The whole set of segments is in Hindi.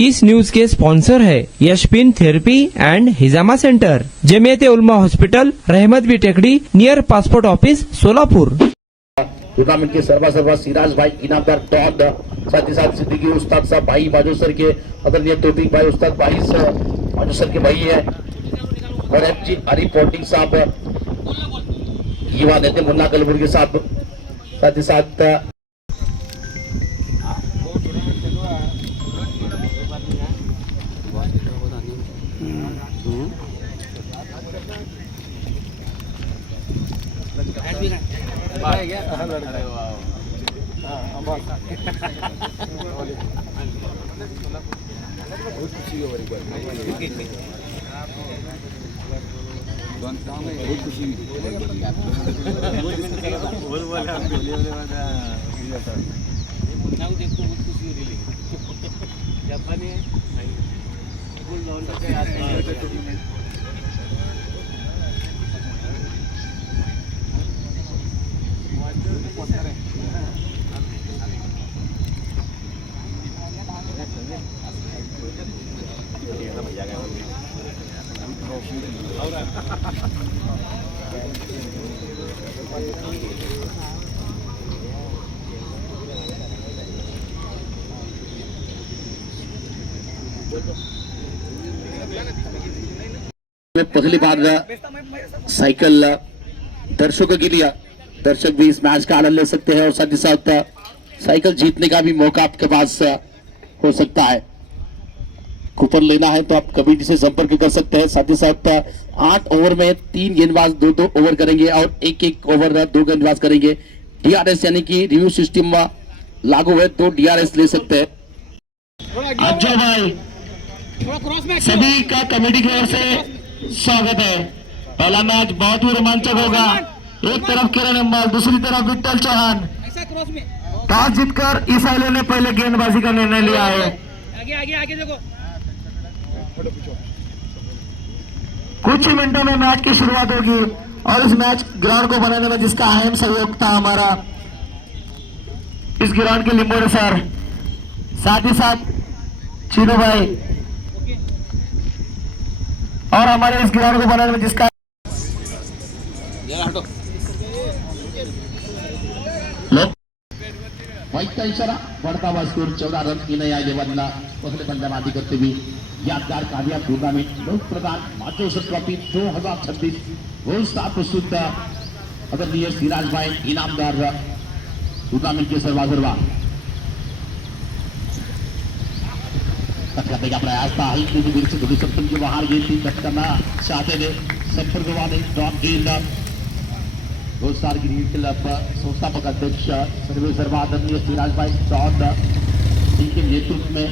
इस न्यूज के स्पॉन्सर है यशपिन थेरेपी एंड हिजामा centre, Jamiat Ulama hospital, Rahmat Bi Tekdi, near passport office, Solapur. Tournament के सर्वा सिराज भाई इनामदार डॉन, साथ ही साथ सिद्दीकी उस्ताद साहब भाई बाजूसर के आदरणीय तौफीक भाई उस्ताद भाई बाजूसर के भाई है, और एफजी आरिफ पोटिंग साहब युवा नेता मुन्ना कलबुर्गी साहब, साथ ही साथ पहली बार साइकिल दर्शकों के लिए, दर्शक भी इस मैच का आनंद ले सकते हैं और साथ ही साथ साइकिल जीतने का भी मौका आपके पास हो सकता है। कूपन लेना है तो आप कमेटी से संपर्क कर सकते हैं। साथ ही साथ 8 ओवर में 3 गेंदबाज 2-2 ओवर करेंगे और 1-1 ओवर 2 गेंदबाज करेंगे। डीआरएस यानी कि रिव्यू सिस्टम लागू है, 2 डीआरएस ले सकते हैं। अजय भाई सभी का कमेटी की ओर से स्वागत है। पहला मैच बहुत ही रोमांचक होगा। एक तरफ किरण अम्बाल, दूसरी तरफ विट्ठल चौहान। टॉस जीतकर ईसाइलो ने पहले गेंदबाजी का निर्णय लिया है। आगे देखो। कुछ ही मिनटों में मैच की शुरुआत होगी और इस मैच ग्राउंड को बनाने में जिसका अहम सहयोग था हमारा इस ग्राउंड के लिम्बोरे सर, साथ ही साथ चीनू भाई, और हमारे इस ग्राउंड को बनाने में जिसका वाइट का इशारा, बढ़ता हुआ स्कोर 14 रन की नया लेवल पहले बल्लेबाजी करते हुए यादगार कामयाब टूर्नामेंट लोक प्रदान माचोसर ट्रॉफी 2026 गोलस्टार प्रस्तुत आदरणीय सिराज भाई इनामदार टूर्नामेंट के सर्वासर्वा करने का प्रयास था। हल्की सी से थोड़ी सप्तम के बाहर गेंद थी, कट करना चाहते थे, संपर्क हुआ नहीं, ड्रॉप गेंद। गोलस्टार क्रिकेट क्लब संस्थापक अध्यक्ष सर्वेसर्वा आदरणीय सिराज भाई डॉन, इनके नेतृत्व में,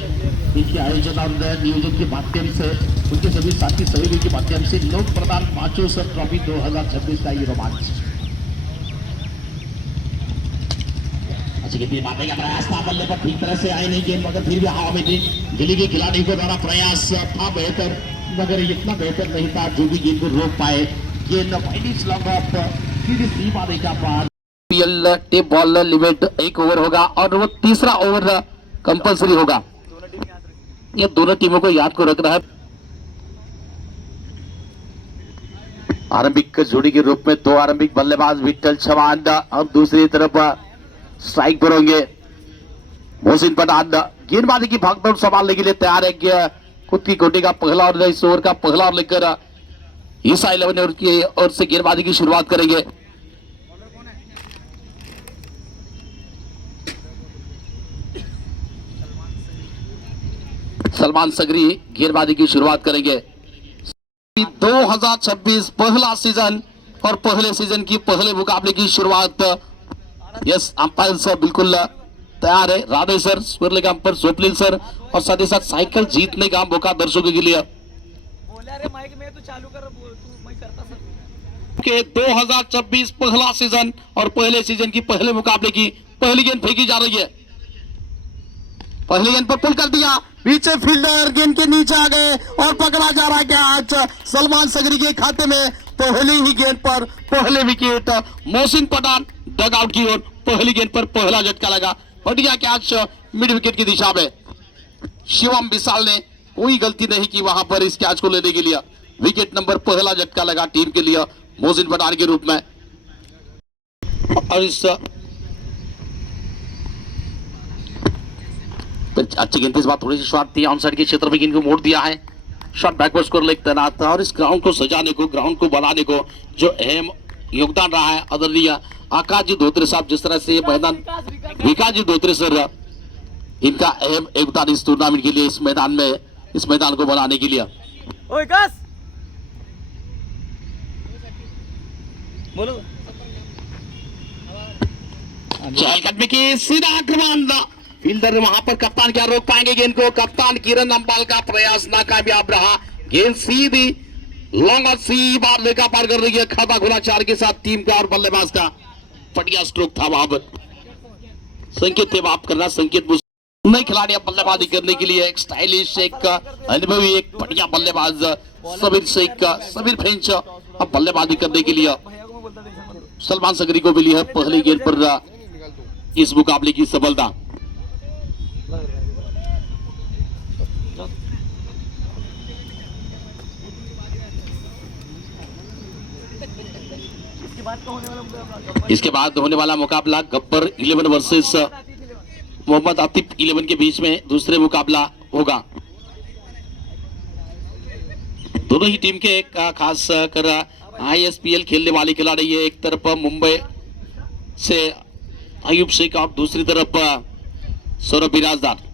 इनके आयोजन और नियोजन के माध्यम से, उनके सभी साथी सहयोगी के माध्यम से लोक प्रदान माचोसर ट्रॉफी 2026 का ये रोमांच। अच्छी गेंद मारने का प्रयास था, बल्ले पर ठीक तरह से आई नहीं गेंद, मगर फिर भी हवा में थी। दिल्ली के खिलाड़ी को द्वारा प्रयास था बेहतर, मगर इतना बेहतर नहीं था जो भी गेंद को रोक पाए। गेंद सीमा देखा पार। टेप बॉल लिमिट 1 ओवर होगा और वो तीसरा ओवर कंपल्सरी होगा। ये दोनों टीमों को याद को रखना है। आरंभिक जोड़ी के रूप में 2 आरंभिक बल्लेबाज विट्ठल चौहान और दूसरी तरफ स्ट्राइक पर होंगे मोहसिन पठान। गेंदबाजी की भागदौड़ संभालने के लिए तैयार है। खुद की गोटी का पहला और इस ओवर का पहला और लेकर ईसा 11 की ओर से गेंदबाजी की शुरुआत करेंगे। सलमान सगरी गेंदबाजी की शुरुआत करेंगे। 2026 पहला सीजन और पहले सीजन की पहले मुकाबले की शुरुआत। यस, अंपायर सर बिल्कुल तैयार है। राधे सर, स्वर्ले का अंपायर स्वप्निल सर, और साथ ही साथ साइकिल जीतने का मौका दर्शकों के लिए। के 2026 पहला सीजन और पहले सीजन की पहले मुकाबले की पहली गेंद फेंकी जा रही है। पहली गेंद पर पुल कर दिया, पीछे फील्डर गेंद के नीचे आ गए और पकड़ा जा रहा है कैच सलमान सगरी के खाते में। पहली ही गेंद पर पहले wicket. Mohsin Pathan dugout की ओर पहली गेंद पर पहला झटका लगा। बढ़िया कैच मिड विकेट की दिशा में। शिवम विशाल ने कोई गलती नहीं की वहां पर इस कैच को लेने के लिए। विकेट नंबर पहला झटका लगा टीम के लिए मोहसिन पठान के रूप में। और इस अच्छी गेंद, इस बार थोड़ी सी शॉट थी ऑन साइड के क्षेत्र में, गेंद को मोड़ दिया है। शॉट बैकवर्ड स्कोर लेग तैनात था। और इस ग्राउंड को सजाने को, ग्राउंड को बनाने को जो अहम योगदान रहा है आदरणीय आकाश जी धोत्रे साहब, जिस तरह से ये मैदान, विकास जी धोत्रे सर, इनका अहम योगदान इस टूर्नामेंट के लिए, इस मैदान में, इस मैदान को बनाने के लिए। चहलकदमी की सीधा आक्रमण, फील्डर वहां पर, कप्तान क्या रोक पाएंगे गेंद को? कप्तान किरण अंबाल का प्रयास नाकामयाब रहा। गेंद सीधी लॉन्ग और सी बार लेकर पार कर रही है। खाता खुला 4 के साथ टीम का और बल्लेबाज का बढ़िया स्ट्रोक था वहां पर। संकेत थे माफ करना, संकेत नए खिलाड़ी बल्लेबाजी करने के लिए, एक स्टाइलिश, एक अनुभवी, एक बढ़िया बल्लेबाज सबीर शेख, सबीर फ्रेंच अब बल्लेबाजी करने के लिए सलमान सगरी को मिली है पहली गेंद पर इस मुकाबले की सफलता। इसके बाद होने वाला मुकाबला गब्बर 11 वर्सेस मोहम्मद आतिफ 11 के बीच में दूसरे मुकाबला होगा। दोनों ही टीम के खास कर ISPL खेलने वाले खिलाड़ी है। एक तरफ मुंबई से अयूब शेख और दूसरी तरफ सौरभ बिराजदार।